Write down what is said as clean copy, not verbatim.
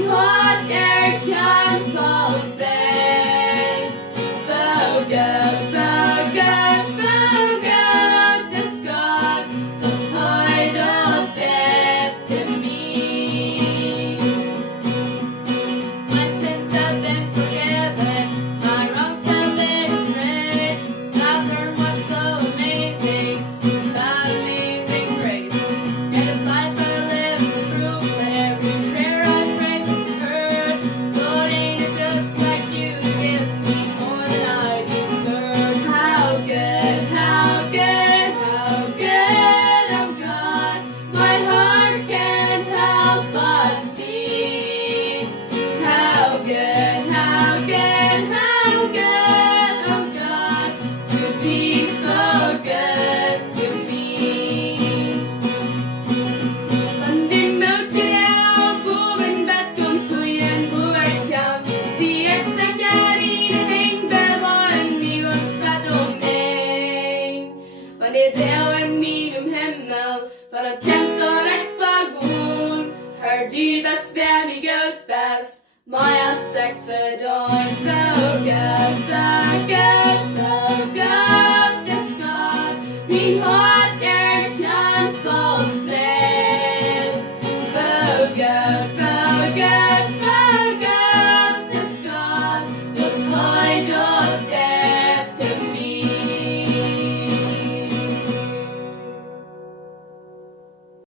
Din hårt kan fall fred. Vågat, vågat, vågat, det ska ta höjd av det till me. My sins have been forgiven, my wrongs have been erased. I've learned what's so amazing about amazing grace. And this life I live is proof that every prayer I prayed was heard. Lord, ain't it just like you to give me more than I deserve? How good, how good, how good of God. My heart can't help but see. How good, how good, how good of God to be so good to me. Banding mot jag boven bakom tujen boverkam. Si ett stackar i det häng bevaren mi vuxfärd om mig. Men det är en mil himmel för att kämpa rätt var god. Hör du bäst vem i Gud bäst. My aspect for dawn, so good, so good.